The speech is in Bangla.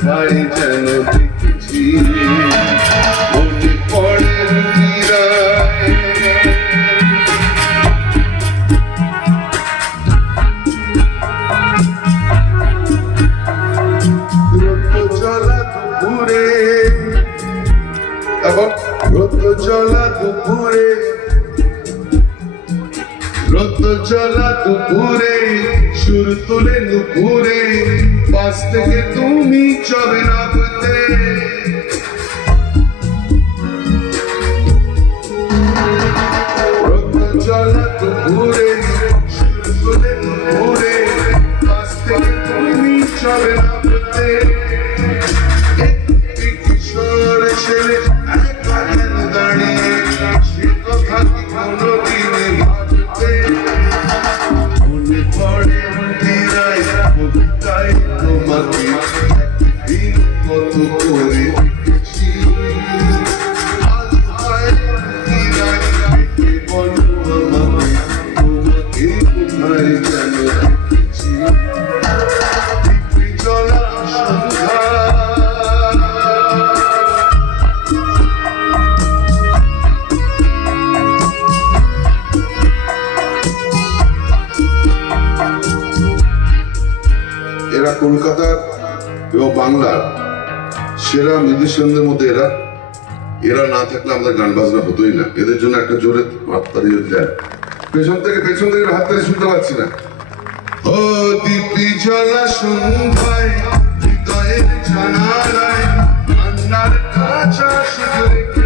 কোথায় যেন দেখেছি মনে পড়ে রোদ্দ চলা দুপুরে রোদ্দ চলা দুপুরে দুপুরে সুর তুলে নুপুরে, পাশ থেকে তুমি চলে না বলতে রোদ্দ চলা দুপুরে সুর তুলে নুপুরে, পাশ থেকে তুমি চলে না কিশোর ছেলে একা দাঁড়িয়ে সে কথা কি কোনোদিনে I মনে পড়ে দিরাই কবিতায় তোমাকে একদিন এরা কলকাতার এবং বাংলার সেরা মিউজিশিয়ানদের মধ্যে এরা এরা না থাকলে আমাদের গান বাজনা হতোই না। এদের জন্য একটা জোরে হাততালি দেয়, পেছন থেকে পেছন থেকে হাততালি শুনতে পাচ্ছি না। ও দীপি জ্বলা সন্ধ্যায় হৃদয়ের জানালায়, কান্নার কাঁচা রেখেছি